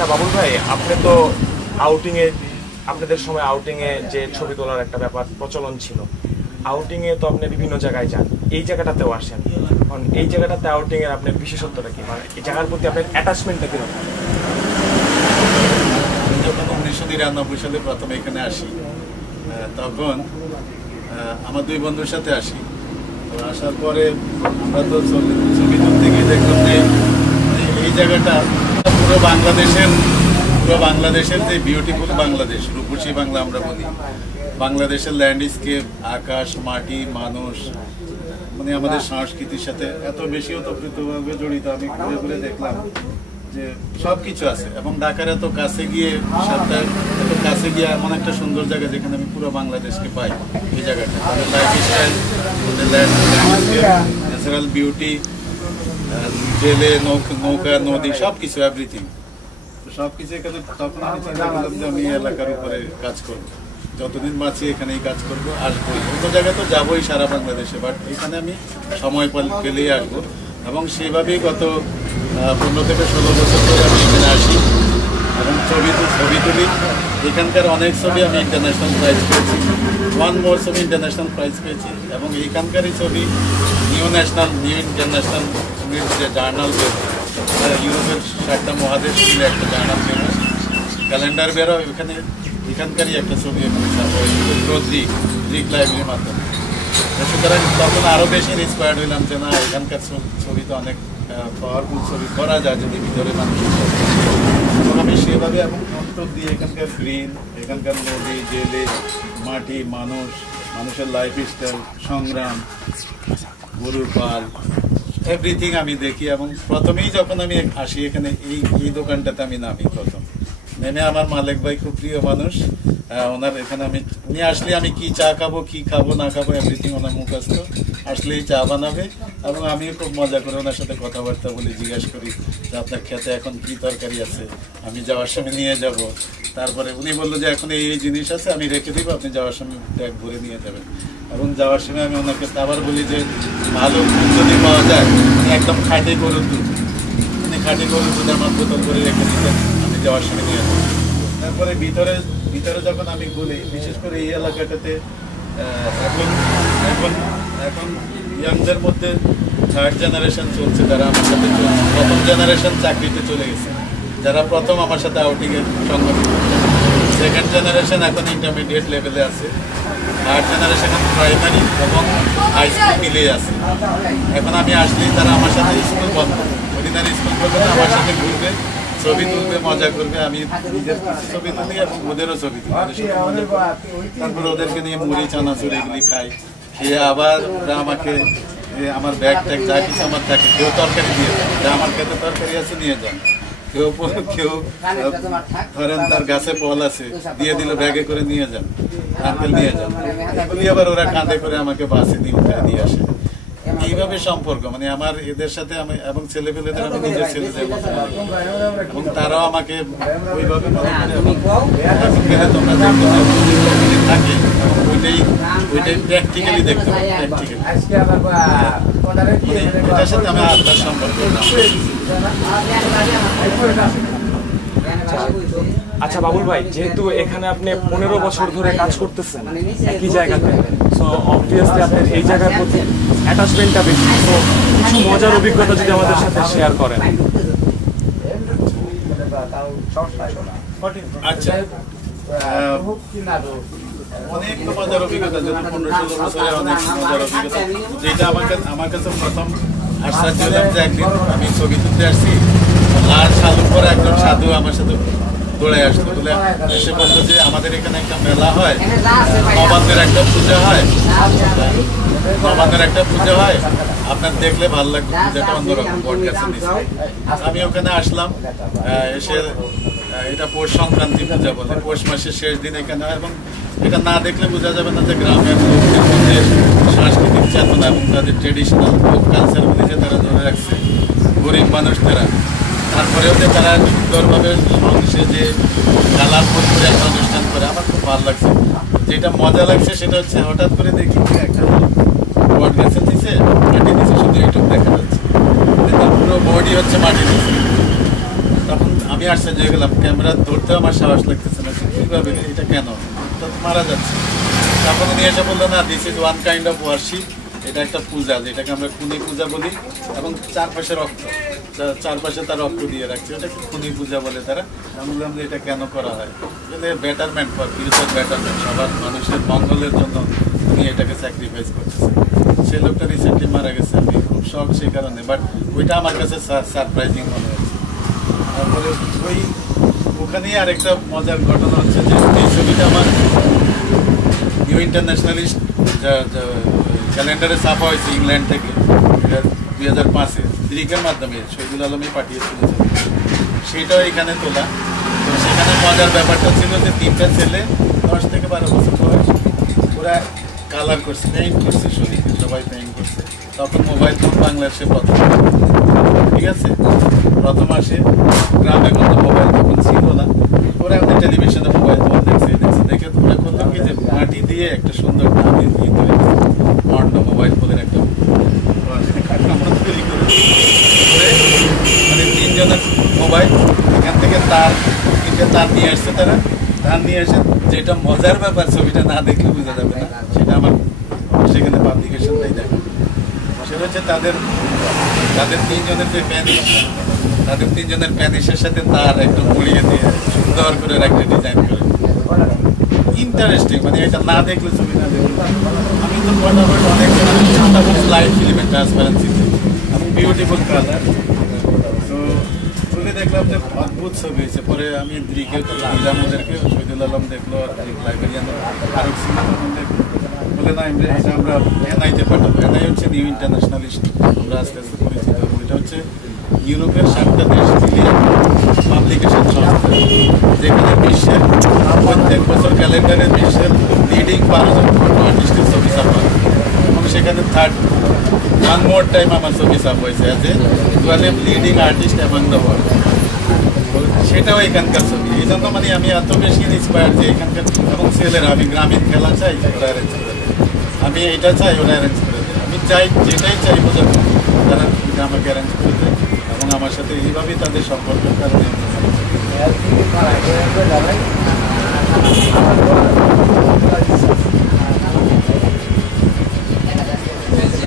আচ্ছা বাবুল ভাই, আপনি তো আউটিংয়ে, আপনাদের সময় আউটিংয়ে যে ছবি তোলার একটা ব্যাপার প্রচলন ছিল, আউটিংয়ে তো আপনি বিভিন্ন জায়গায় যান, এই জায়গাটাতেও আসেন। কারণ এই জায়গাটাতে আউটিংয়ের আপনার বিশেষত্বটা কি, মানে এই জায়গার প্রতি আপনার অ্যাটাচমেন্টটা কীরকম? যখন 1993 সালে প্রথম এখানে আসি, তখন আমার দুই বন্ধুর সাথে আসি। তো আসার পরে আমরা তো ছবি তুলতে গিয়ে দেখলাম যে এই জায়গাটা পুরো বাংলাদেশের যে বিউটিফুল বাংলাদেশ, রূপসী বাংলা আমরা বলি, বাংলাদেশের ল্যান্ডস্কেপ, আকাশ, মাটি, মানুষ, মানে আমাদের সংস্কৃতির সাথে এত বেশি ওতপ্রোতভাবে জড়িত। আমি ঘুরে ঘুরে দেখলাম যে সব কিছু আছে, এবং ঢাকার এত কাছে গিয়ে এমন একটা সুন্দর জায়গা যেখানে আমি পুরো বাংলাদেশকে পাই। এই জায়গাটা আমাদের লাইফস্টাইল, আমাদের ন্যাচারাল বিউটি, জেলে, নৌকা, নদী, সব কিছু, এভরিথিং। তো সব কিছু এখানে তখন আমি চিন্তা করলাম যে আমি এলাকার উপরে কাজ করব, যতদিন বাঁচি এখানেই কাজ করব, আসবো। অন্য জায়গায় তো যাবোই সারা বাংলাদেশে, বাট এখানে আমি সময় পেলেই আসবো। এবং সেইভাবেই গত 15 থেকে 16 বছর ধরে আমি এখানে আসি এবং ছবি তুলি। এখানকার অনেক ছবি আমি ইন্টারন্যাশনাল প্রাইজ পেয়েছি, ওয়ান মোর ছবি ইন্টারন্যাশনাল প্রাইজ পেয়েছি। এবং এইখানকারই ছবি নিউ ইন্টারন্যাশনাল যে জার্নাল বেরো, ইউরোপের 7টা মহাদেশ মিলে একটা জার্নাল বেরো, ক্যালেন্ডার বেরো, এখানকারই একটা ছবি এখানে গ্রিক লাইব্রেরির মাধ্যমে। সুতরাং তখন আরও বেশি ইন্সপায়ার্ড হইলাম যে না, এখানকার ছবি তো অনেক পাওয়ারফুল ছবি করা যায় যদি ভিতরে মানুষ। এবং আমি সেভাবে এবং অন্তর দিয়ে এখানকার গ্রিন, এখানকার নদী, জেলে, মাটি, মানুষের লাইফস্টাইল, সংগ্রাম, গরুর পাল, এভরিথিং আমি দেখি। এবং প্রথমেই যখন আমি আসি এখানে এই দোকানটাতে আমি নামি, প্রথম নেমে আমার মালিক ভাই খুব প্রিয় মানুষ, ওনার এখানে উনি আসলে আমি কি চা খাবো, কি খাবো না খাবো, এভরিথিং ওনার মুখস্থ। আসলেই চা বানাবে এবং আমিও খুব মজা করে ওনার সাথে কথাবার্তা বলি, জিজ্ঞাসা করি যে আপনার খেতে এখন কি তরকারি আছে, আমি যাওয়ার সময় নিয়ে যাব। তারপরে উনি বললো যে এখন এই জিনিস আছে, আমি রেখে দিব, আপনি যাওয়ার সময় ব্যাগ ভরে নিয়ে যাবেন। এবং যাওয়ার সময় আমি ওনাকে আবার বলি যে ভালো দুধ যদি পাওয়া যায়, একদম খাঁটি গরুর দুধ, উনি খাঁটি গরুর দুধ আমার বোতল করে রেখে দিতেন, আমি যাওয়ার সময় নিয়ে যাবো। তারপরে ভিতরে যখন আমি বলি, বিশেষ করে এই এলাকাটাতে এখন ইয়াংদের মধ্যে 3rd জেনারেশন চলছে, যারা আমার সাথে চলছে। প্রথম জেনারেশন চাকরিতে চলে গেছে, যারা প্রথম আমার সাথে আউটিংয়ের সংগঠিত। 2nd জেনারেশন এখন ইন্টারমিডিয়েট লেভেলে আছে। 3rd জেনারেশন প্রাইমারি এবং হাই স্কুল মিলেই আছে। এখন আমি আসলেই তারা আমার সাথে স্কুল বন্ধ, অর্ডিনারি স্কুল করবে না, আমার সাথে ঘুরবে, ছবি তুলবে, মজা করবে। আমি নিজের ছবি তুলি এবং ওদেরও ছবি তুলি, তারপরে ওদেরকে নিয়ে মুড়ি, চানাচুর এগুলি খাই। খেয়ে আবার ওরা আমাকে আমার ব্যাগ ট্যাগ যা কিছু আমার থাকে, কেউ তরকারি দিয়ে দেয়, যা আমার খেতে তরকারি আছে নিয়ে যান। কেউ ধরেন তার গাছে ফল আছে, দিয়ে দিল, ব্যাগে করে নিয়ে যান, নারকেল নিয়ে যান। এগুলি আবার ওরা কাঁধে করে আমাকে বাসে দিয়ে আসে। এইভাবে সম্পর্ক, মানে আমার এদের সাথে আমি এবং ছেলেপেলেদের আমি নিজের ছেলেদের মতো, এবং তারাও আমাকে ওইভাবে মনে করে। এবং তোমরা দেখতে থাকে ওইটাই প্র্যাকটিক্যালি দেখতে পাবো, এটার সাথে আমি আত্মার সম্পর্ক। আচ্ছা বাবুল ভাই, যেহেতু এখানে আপনি 15 বছর ধরে কাজ করতেছেন একই জায়গাতে, সো অবভিয়াসলি আপনার এই জায়গার প্রতি অ্যাটাচমেন্টটা বেশি। তো কিছু মজার অভিজ্ঞতা যদি আমাদের সাথে শেয়ার করেন। আচ্ছা, অনেক তো মজার অভিজ্ঞতা, যেহেতু 15-16 বছরে অনেক মজার অভিজ্ঞতা। যেটা আমার কাছে প্রথম আশ্চর্য হলাম যে একদিন আমি ছবি তুলতে আসছি, লাল শালুর পরে একজন সাধু আমার সাথে দৌড়ে আসতো, বলে এসে বলতো যে আমাদের এখানে একটা মেলা হয়, নবান্নের একটা পূজা হয়, আপনার দেখলে ভালো লাগবে, পূজাটা অন্যরকম, বট গাছের নিচে। আমি ওখানে আসলাম, এসে এটা পৌষ সংক্রান্তি পূজা বলে, পৌষ মাসের শেষ দিন এখানে হয়। এবং এটা না দেখলে বোঝা যাবে না যে গ্রামের লোকদের মধ্যে সাংস্কৃতিক চেতনা এবং তাদের ট্রেডিশনাল ফোক কালচারগুলি যে তারা ধরে রাখছে, গরিব মানুষ তারা। তারপরেও যে তারা সুন্দরভাবে সংসে যে কালারফুল করে একটা অনুষ্ঠান করে, আমার খুব ভালো লাগছে। যেটা মজা লাগছে সেটা হচ্ছে হঠাৎ করে দেখি একটা বট গাছের নিচে, মাটির নিচে শুধু এইটুকু দেখা যাচ্ছে, তার পুরো বডি হচ্ছে মাটির নিচে। তখন আমি আশ্চর্য হয়ে গেলাম, ক্যামেরা ধরতে আমার সাহস লাগতেছে না, কীভাবে এটা কেন, তো মারা যাচ্ছে। তখন উনি এসে বললো না, this is one kind of worship, এটা একটা পূজা, যেটাকে আমরা খুনি পূজা বলি, এবং চারপাশে রক্ত, চারপাশে তার রক্ত দিয়ে রাখছে, ওটাকে খুনি পূজা বলে তারা। আমি বললাম যে এটা কেন করা হয়, বলে বেটারমেন্ট ফর ফিউচার বেটারমেন্ট, সবার মানুষের মঙ্গলের জন্য উনি এটাকে স্যাক্রিফাইস করতেছে। সেই লোকটা রিসেন্টলি মারা গেছে, আমি খুব শখ সেই কারণে, বাট ওইটা আমার কাছে সারপ্রাইজিং মনে হয়েছে। তারপরে ওখানেই আরেকটা মজার ঘটনা হচ্ছে যে এই ছবিটা আমার নিউ ইন্টারন্যাশনালিস্ট ক্যালেন্ডারে ছাপা হয়েছে ইংল্যান্ড থেকে, এটা 2005-এ ব্রিকের মাধ্যমে শহীদুল আলমই পাঠিয়েছিল। সেটাও এখানে তোলা। তো সেখানে মজার ব্যাপারটা ছিল যে 3টা ছেলে 10 থেকে 12 বছর বয়স, ওরা কালার করছে, পেইন্ট করছে, শরীরে সবাই পেইন্ট করছে। তখন মোবাইল ফোন বাংলাদেশে প্রথম, ঠিক আছে, প্রথম আসে। গ্রামে কোনো মোবাইল ফোন ছিল না, ওরা আমাদের টেলিভিশনে মোবাইল ফোন দেখছে, দেখে তোমরা করলাম কি যে মাটি দিয়ে একটা সুন্দর দামি দিয়ে তৈরি মন্ড মোবাইল ফোনের একটা তৈরি করে, মানে 3 জনের মোবাইল, এখান থেকে তার 3টে তার নিয়ে আসছে তারা। তার নিয়ে এসে, যেটা মজার ব্যাপার, ছবিটা না দেখলে বোঝা যাবে না, সেটা আমার সেখানে পাবলিকেশনটাই দেখা, সেটা হচ্ছে তাদের 3 জনের যে প্যানিশ, তাদের 3 জনের প্যানিশের সাথে তার একটু মুড়িয়ে দিয়ে সুন্দর করে একটা ডিজাইন করে, ইন্টারেস্টিং। মানে এটা না দেখলে, ছবি না দেখলে, আমি তো ফটাফট অনেক লাইট ফিল্মে ট্রান্সপারেন্সিতে এবং বিউটিফুল কালার, তো তুলে দেখলাম যে অদ্ভুত ছবি হয়েছে। পরে আমি দিকে দিলাম ওদেরকে, শহীদুল আলম দেখলো, লাইব্রেরিয়ান ফারুক সিং দেখলো, বলে না এটা আমরা এনআইতে পাঠাবো। এনআই হচ্ছে নিউ ইন্টারন্যাশনালিস্ট, আমরা আস্তে আস্তে পরিচিত হবো। এটা হচ্ছে ইউরোপের 7টা দেশ মিলিয়ে পাবলিকেশন সংস্থা, যেখানে বিশ্বের প্রত্যেক বছর ক্যালেন্ডারে বিশ্বের লিডিং 12 জন ফটো আর্টিস্টের ছবি ছাপা হয়, এবং সেখানে ওয়ান মোর টাইম আমার ছবি ছাপা হয়েছে as a 12 leading artist among the world. সেটাও এখানকার ছবি। এই জন্য মানে আমি এত বেশি ইন্সপায়ার যে এখানকার, এবং ছেলেরা, আমি গ্রামীণ খেলা চাই, ওরা অ্যারেঞ্জ করে দেয়, আমি এইটা চাই, ওরা অ্যারেঞ্জ করে দেয়, আমি চাই যেটাই চাই বোঝা, তারা আমাকে অ্যারেঞ্জ করে দেয়, এবং আমার সাথে এইভাবেই তাদের সম্পর্কের কারণে